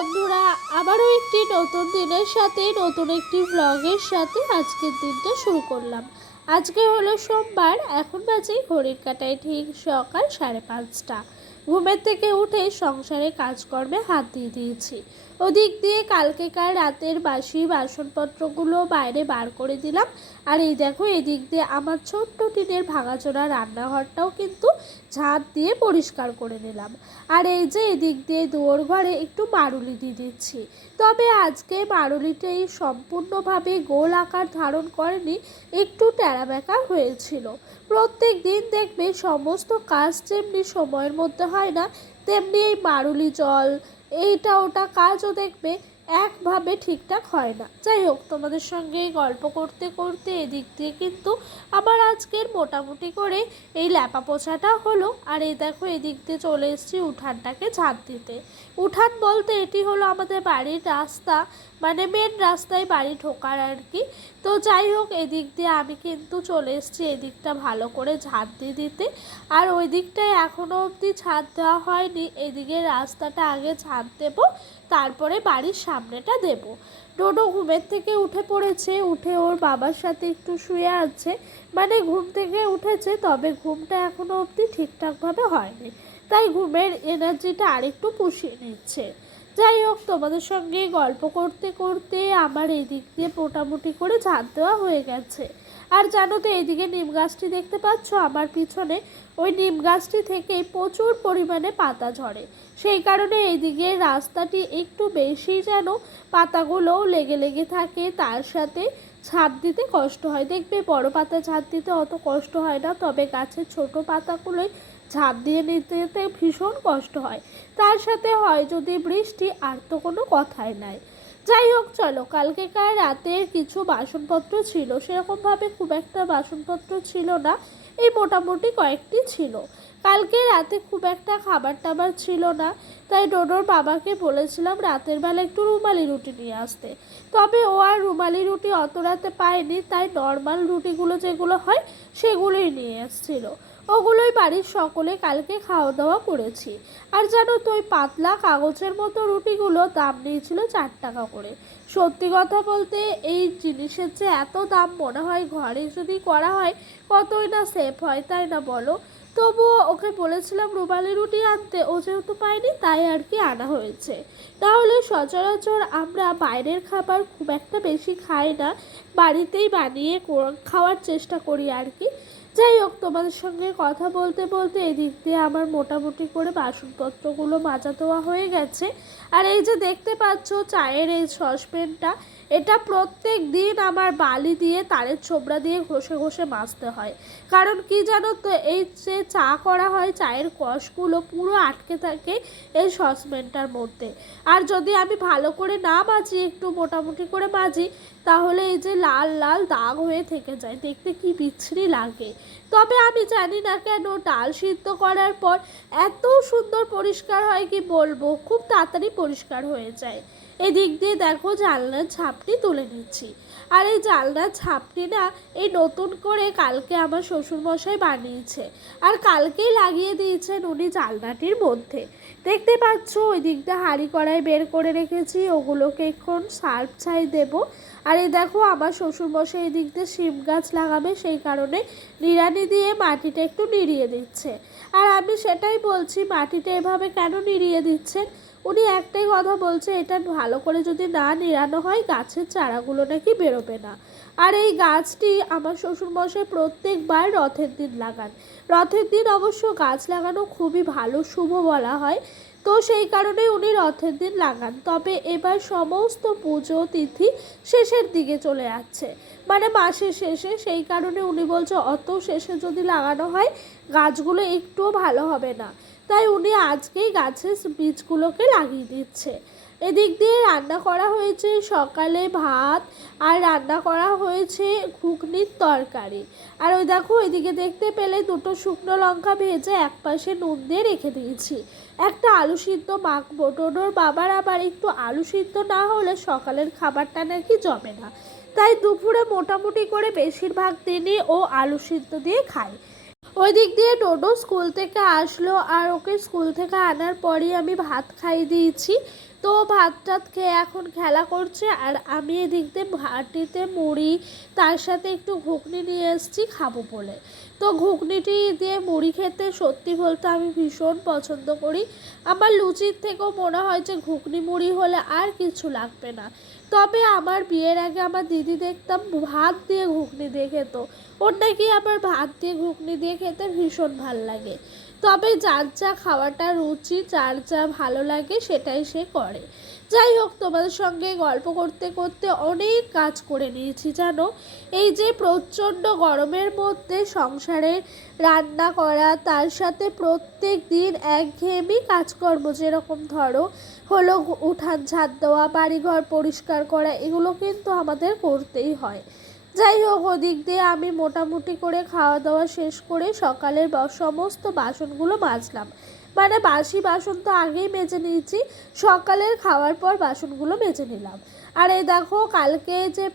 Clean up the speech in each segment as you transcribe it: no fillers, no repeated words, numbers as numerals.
বন্ধুরা, আবারও একটি নতুন দিনের সাথে নতুন একটি ব্লগের সাথে আজকের দিনটা শুরু করলাম। আজকে হলো সোমবার, এখন বাজে ঘড়ির কাঁটায় ঠিক সকাল 5:30। ঘুমের থেকে উঠে সংসারে কাজকর্মে হাত দিয়ে দিয়েছি। ওদিক দিয়ে কালকেকার রাতের বাসি বাসনপত্রগুলো বাইরে বার করে দিলাম। আর এই দেখো, এদিক দিয়ে আমার ছোট্ট টিনের ভাঙাচোরা রান্নাঘরটাও কিন্তু ঝাঁট দিয়ে পরিষ্কার করে নিলাম। আর এই যে এদিক দিয়ে দুয়ার ঘরে একটু মারুলি দিয়ে দিচ্ছি। তবে আজকে মারুলিটাই সম্পূর্ণভাবে গোল আকার ধারণ করেনি, একটু ট্যাড়াব্যাকা হয়েছিল। প্রত্যেক দিন দেখবে সমস্ত কাজ যেমনি সময়ের মধ্যে হয় না, তেমনি এই মারুলি জল এইটা ওটা কাজও দেখবে একভাবে ঠিকঠাক হয় না। যাই হোক, তোমাদের সঙ্গে গল্প করতে করতে এদিক দিয়ে কিন্তু আবার আজকের মোটামুটি করে এই ল্যাপা পোছাটা হলো। আর এই দেখো, এদিক দিয়ে চলে এসেছি উঠানটাকে ঝাঁট দিতে। উঠান বলতে এটি হলো আমাদের বাড়ির রাস্তা, মানে মেন রাস্তায় বাড়ি ঢোকার আর কি। তো যাই হোক, এদিক দিয়ে আমি কিন্তু চলে এসেছি এদিকটা ভালো করে ঝাঁট দিয়ে দিতে। আর ওই দিকটায় এখনও অবধি ছাদ দেওয়া হয়নি, এদিকে রাস্তাটা আগে ছাদ দেবো, তারপরে বাড়ির সামনেটা দেব। ডোডো ঘুমের থেকে উঠে পড়েছে, উঠে ওর বাবার সাথে একটু শুয়ে আছে, মানে ঘুম থেকে উঠেছে, তবে ঘুমটা এখনও অবধি ঠিকঠাকভাবে হয়নি, তাই ঘুমের এনার্জিটা আরেকটু পুষিয়ে নিচ্ছে। যাই হোক, তোমাদের সঙ্গে গল্প করতে করতে আমার এই দিক দিয়ে মোটামুটি করে ঝাঁট দেওয়া হয়ে গেছে। আর জানো তো, এইদিকে নিম গাছটি দেখতে পাচ্ছ আমার পিছনে, ওই নিম গাছটি থেকে প্রচুর পরিমাণে পাতা ঝরে, সেই কারণে এইদিকে রাস্তাটি একটু বেশি যেন পাতাগুলোও লেগে লেগে থাকে, তার সাথে ছাদ দিতে কষ্ট হয়। দেখবে বড় পাতা ছাদ দিতে অত কষ্ট হয় না, তবে গাছের ছোট পাতাগুলোই ঝাঁপ দিয়ে নিতে ভীষণ কষ্ট হয়। তার সাথে হয় যদি বৃষ্টি, আর তো কোনো কথাই নাই। যাই হোক, চলো, কালকেকার রাতের কিছু বাসনপত্র ছিল, সেরকমভাবে খুব একটা বাসনপত্র ছিল না, এই মোটামুটি কয়েকটি ছিল। কালকে রাতে খুব একটা খাবার টাবার ছিল না, তাই ডোডোর বাবাকে বলেছিলাম রাতের বেলা একটু রুমালি রুটি নিয়ে আসতে। তবে ও আর রুমালি রুটি অত রাতে পায়নি, তাই নর্মাল রুটিগুলো যেগুলো হয় সেগুলোই নিয়ে এসেছিল। ওগুলোই বাড়ির সকলে কালকে খাওয়া দাওয়া করেছি। আর জানো তো, ওই পাতলা কাগজের মতো রুটিগুলো দাম নিয়েছিল 4 টাকা করে। সত্যি কথা বলতে এই জিনিসের যে এত দাম, মনে হয় ঘরে যদি করা হয় কতই না সেফ হয়, তাই না বলো? তবুও ওকে বলেছিলাম রুমালি রুটি আনতে, ও যেহেতু পায়নি তাই আর কি আনা হয়েছে। তাহলে সচরাচর আমরা বাইরের খাবার খুব একটা বেশি খাই না, বাড়িতেই বানিয়ে খাওয়ার চেষ্টা করি আর কি। যাই হোক, তোমাদের সঙ্গে কথা বলতে বলতে এদিক দিয়ে আমার মোটামুটি করে বাসনপত্রগুলো মাজা দেওয়া হয়ে গেছে। আর এই যে দেখতে পাচ্ছ চায়ের এই সসপ্যানটা, এটা প্রত্যেক দিন আমার বালি দিয়ে তারের ছোবড়া দিয়ে ঘষে ঘষে মাজতে হয়। কারণ কি জানো তো, এই যে চা করা হয় চায়ের কষগুলো পুরো আটকে থাকে এই সসপ্যানটার মধ্যে। আর যদি আমি ভালো করে না মাজি, একটু মোটামুটি করে মাজি, তাহলে এই যে লাল লাল দাগ হয়ে থেকে যায়, দেখতে কি বিচ্ছিরি লাগে। তবে আমি জানি না কেন ডাল সিদ্ধ করার পর এত সুন্দর পরিষ্কার হয় কি বলবো, খুব তাড়াতাড়ি পরিষ্কার হয়ে যায়। এদিক দিয়ে দেখো জানলার ঝাপটি তুলে নিচ্ছি। আর এই জানলার ঝাপটি না এই নতুন করে কালকে আমার শ্বশুরমশাই বানিয়েছে, আর কালকেই লাগিয়ে দিয়েছেন উনি জানলাটির মধ্যে। দেখতে পাচ্ছ ওই দিকটা হাঁড়ি কড়াই বের করে রেখেছি, ওগুলোকে এখন সার্ফ ছাই দেবো। আর এই দেখো, আমার শ্বশুরমশাই এই দিক দিয়ে শিম গাছ লাগাবে, সেই কারণে নিড়ানি দিয়ে মাটিটা একটু নিড়িয়ে দিচ্ছে। আর আমি সেটাই বলছি, মাটিটা এভাবে কেন নিড়িয়ে দিচ্ছেন? উনি একটাই কথা বলছে, এটা ভালো করে যদি না নিড়ানো হয় গাছের চারাগুলো নাকি বেরোবে না। আর এই গাছটি আমার শ্বশুরমশাই প্রত্যেকবার রথের দিন লাগান। রথের দিন অবশ্য গাছ লাগানো খুবই ভালো, শুভ বলা হয়, তো সেই কারণে উনি রথের দিন লাগান। তবে এবার সমস্ত পুজো তিথি শেষের দিকে চলে যাচ্ছে, মানে মাসের শেষে, সেই কারণে উনি বলছে অত শেষে যদি লাগানো হয় গাছগুলো একটুও ভালো হবে না, তাই উনি আজকেই গাছের বীজগুলোকে লাগিয়ে দিচ্ছে। এদিক দিয়ে রান্না করা হয়েছে সকালে ভাত, আর রান্না করা হয়েছে ঘুগনির তরকারি। আর ওই দেখো, ওইদিকে দেখতে পেলে দুটো শুকনো লঙ্কা ভেজে একপাশে নুন দিয়ে রেখে দিয়েছি। একটা আলু সিদ্ধ মাখবো, ডোডোর বাবার আবার একটু আলু সিদ্ধ না হলে সকালের খাবারটা নাকি জমে না, তাই দুপুরে মোটামুটি করে বেশিরভাগ দিনই ও আলু সিদ্ধ দিয়ে খায়। ওই দিক দিয়ে ডোডো স্কুল থেকে আসলো, আর ওকে স্কুল থেকে আনার পরই আমি ভাত খাইয়ে দিয়েছি। তো ভাত টাত খেয়ে এখন খেলা করছে, আর আমি এদিক দিয়ে ভাটিতে মুড়ি তার সাথে একটু ঘুগনি নিয়ে এসেছি খাবো বলে। তো ঘুগনিটি দিয়ে মুড়ি খেতে সত্যি বলতে আমি ভীষণ পছন্দ করি। আমার লুচির থেকেও মনে হয় যে ঘুগনি মুড়ি হলে আর কিছু লাগবে না। তবে আমার বিয়ের আগে আমার দিদি দেখতাম ভাত দিয়ে ঘুগনি দিয়ে খেত। ওর নাকি আবার ভাত দিয়ে ঘুগনি দিয়ে খেতে ভীষণ ভাল লাগে। তবে যার যা খাওয়াটা রুচি, যার যা ভালো লাগে সেটাই সে করে। যাই হোক, তোমাদের সঙ্গে গল্প করতে করতে অনেক কাজ করে নিয়েছি জানো। এই যে প্রচণ্ড গরমের মধ্যে সংসারে রান্না করা, তার সাথে প্রত্যেক দিন একঘেয়েমি কাজকর্ম, যেরকম ধরো হলো উঠান ঝাড় দেওয়া, বাড়িঘর পরিষ্কার করা, এগুলো কিন্তু আমাদের করতেই হয়। যাই হোক, ওদিক দিয়ে আমি মোটামুটি করে খাওয়া দাওয়া শেষ করে সকালের সমস্ত বাসনগুলো মাজলাম। মানে বাসি বাসন তো আগেই মেজে নিয়েছি, সকালের খাওয়ার পর বাসনগুলো মেজে নিলাম। আর এই দেখো, কালকে যে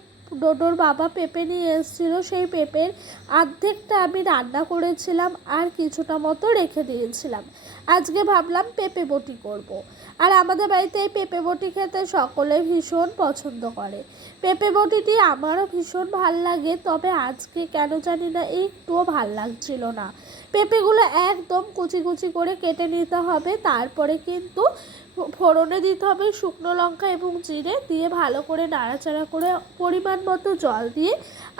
ডোডোর বাবা পেঁপে নিয়ে এসেছিলো, সেই পেঁপের অর্ধেকটা আমি রান্না করেছিলাম আর কিছুটা মতো রেখে দিয়েছিলাম। আজকে ভাবলাম পেঁপে বটি করব। আর আমাদের বাড়িতে এই পেঁপে বটি খেতে সকলে ভীষণ পছন্দ করে। পেঁপে বটিটি আমারও ভীষণ ভাল লাগে, তবে আজকে কেন জানি না একটুও ভাল লাগছিল না। পেঁপেগুলো একদম কুচি কুচি করে কেটে নিতে হবে, তারপরে কিন্তু ফোড়নে দিতে হবে শুকনো লঙ্কা এবং জিরে দিয়ে ভালো করে নাড়াচাড়া করে পরিমাণ মতো জল দিয়ে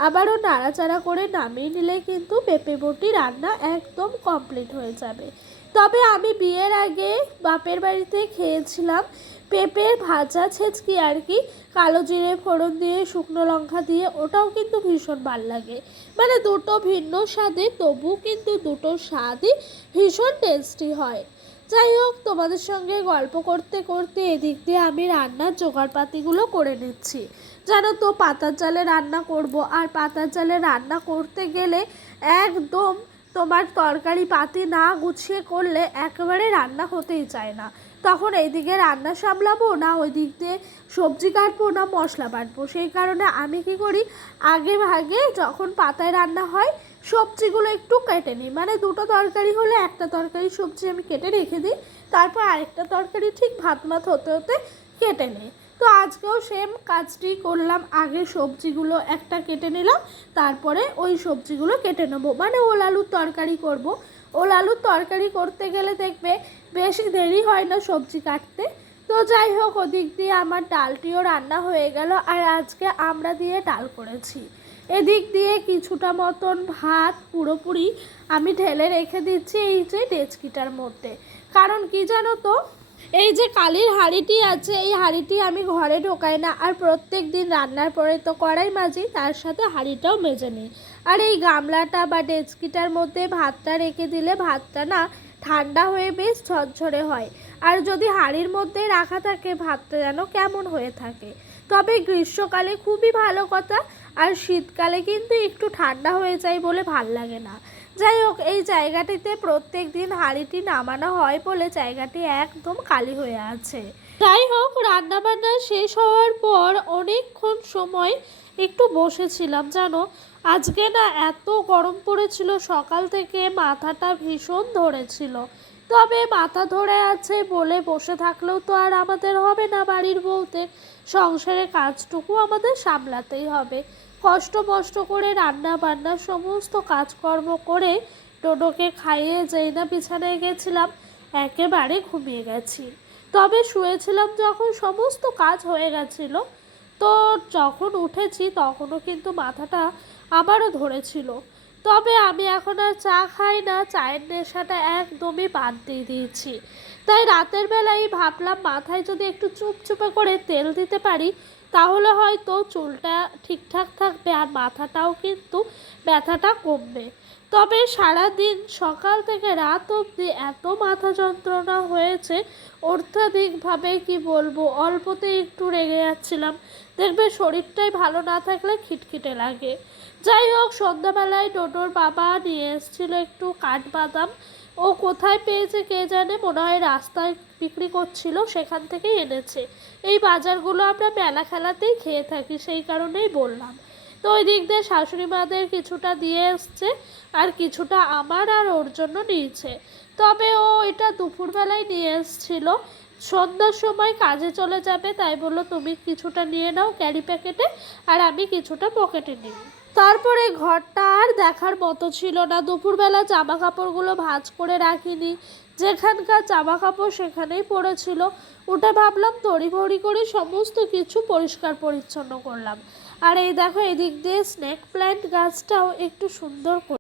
আবারও নাড়াচাড়া করে নামিয়ে নিলে কিন্তু পেঁপে বটি রান্না একদম কমপ্লিট হয়ে যাবে। তবে আমি বিয়ের আগে বাপের বাড়িতে খেয়েছিলাম পেঁপের ভাজা ছেঁচকি আর কি, কালো জিরে ফোড়ন দিয়ে শুকনো লঙ্কা দিয়ে, ওটাও কিন্তু ভীষণ ভাল লাগে। মানে দুটো ভিন্ন স্বাদে, তবু কিন্তু দুটো স্বাদই ভীষণ টেস্টি হয়। যাই হোক, তোমাদের সঙ্গে গল্প করতে করতে এদিক দিয়ে আমি রান্নার জোগাড়পাতিগুলো করে নিচ্ছি। জানো তো, পাতার জালে রান্না করব, আর পাতার জালে রান্না করতে গেলে একদম তোমার তরকারি পাতি না গুছিয়ে করলে একেবারে রান্না হতেই চায় না। তখন এইদিকে রান্না সামলাবো না, ওই দিক দিয়ে সবজি কাটবো না মশলা বাটবো। সেই কারণে আমি কি করি, আগে ভাগে যখন পাতায় রান্না হয় সবজিগুলো একটু কেটে নিই। মানে দুটো তরকারি হলে একটা তরকারি সবজি আমি কেটে রেখে দিই, তারপর আরেকটা তরকারি ঠিক ভাত হতে হতে কেটে নিই। তো আজকেও সেম কাজটি করলাম, আগে সবজিগুলো একটা কেটে নিলাম, তারপরে ওই সবজিগুলো কেটে নেবো। মানে ওল আলুর তরকারি করব। ওল আলুর তরকারি করতে গেলে দেখবে বেশি দেরি হয় না সবজি কাটতে। তো যাই হোক, ওদিক দিয়ে আমার ডালটিও রান্না হয়ে গেল, আর আজকে আমরা দিয়ে ডাল করেছি। এদিক দিয়ে কিছুটা মতন ভাত পুরোপুরি আমি ঢেলে রেখে দিচ্ছি এই যে ডেচকিটার মধ্যে। কারণ কি জানো তো, এই যে কালির হাঁড়িটি আছে, এই হাঁড়িটি আমি ঘরে ঢোকাই না, আর প্রত্যেক দিন রান্নার পরে তো কড়াই মাজি, তার সাথে হাঁড়িটাও মেজে নিই। আর এই গামলাটা বা ডেচকিটার মধ্যে ভাতটা রেখে দিলে ভাতটা না ঠান্ডা হয়ে বেশ ঝরঝরে হয়। আর যদি হাঁড়ির মধ্যে রাখা থাকে ভাতটা যেন কেমন হয়ে থাকে। তবে গ্রীষ্মকালে খুবই ভালো কথা, আর শীতকালে কিন্তু একটু ঠান্ডা হয়ে যায় বলে ভাল লাগে না। যাই হোক, এই জায়গাটিতে প্রত্যেক দিন হাঁড়িটি নামানো হয় বলে জায়গাটি একদম খালি হয়ে আছে। যাই হোক, রান্নাবান্না শেষ হওয়ার পর অনেকক্ষণ সময় একটু বসেছিলাম জানো। আজকে না এত গরম পড়েছিল, সকাল থেকে মাথাটা ভীষণ ধরেছিল। তবে মাথা ধরে আছে বলে বসে থাকলেও তো আর আমাদের হবে না, বাড়ির বউতে সংসারের কাজটুকু আমাদের সামলাতেই হবে। কষ্ট মষ্ট করে রান্না বান্না সমস্ত কাজকর্ম করে ডোডোকে খাইয়ে যেই না বিছানায় গেছিলাম, একেবারে ঘুমিয়ে গেছি। তবে শুয়েছিলাম যখন সমস্ত কাজ হয়ে গেছিলো, তো যখন উঠেছি তখনও কিন্তু মাথাটা আবারও ধরেছিল। তবে আমি এখন আর চা খাই না, চায়ের নেশাটা একদমই বাদ দিয়ে দিয়েছি। তাই রাতের বেলায় ভাবলাম মাথায় যদি একটু চুপচুপে করে তেল দিতে পারি, তাহলে হয়তো চুলটা ঠিকঠাক থাকবে আর মাথাটাও কিন্তু ব্যথাটা কমবে। তবে সারাদিন সকাল থেকে রাত অবধি এত মাথা যন্ত্রণা হয়েছে, অত্যাধিকভাবে কি বলবো, অল্পতে একটু রেগে যাচ্ছিলাম। দেখবে শরীরটাই ভালো না থাকলে খিটখিটে লাগে। যাই হোক, সন্ধ্যাবেলায় ডোডোর বাবা নিয়ে এসেছিল একটু কাঠবাদাম। ও কোথায় পেয়েছে কে জানে, মনে হয় রাস্তায় বিক্রি করছিল, সেখান থেকেই এনেছে। এই বাজারগুলো আমরা মেলা খেলাতেই খেয়ে থাকি, সেই কারণেই বললাম। তো ওই দিক দিয়ে শাশুড়ি মাদের কিছুটা দিয়ে এসছে আর কিছুটা আমার আর ওর জন্য নিয়েছে। তবে ও এটা দুপুরবেলায় নিয়ে এসেছিলো, সন্ধ্যার সময় কাজে চলে যাবে, তাই বললো তুমি কিছুটা নিয়ে নাও ক্যারি প্যাকেটে আর আমি কিছুটা পকেটে নিই। তারপরে ঘরটা আর দেখার মতো ছিল না। দুপুরবেলা জামা কাপড়গুলো ভাঁজ করে রাখিনি, যেখানকার জামা কাপড় সেখানেই পড়েছিল। উঠে ভাবলাম তড়িঘড়ি করে সমস্ত কিছু পরিষ্কার পরিচ্ছন্ন করলাম। আর এই দেখো এদিক দিয়ে স্নেক প্ল্যান্ট গাছটাও একটু সুন্দর করে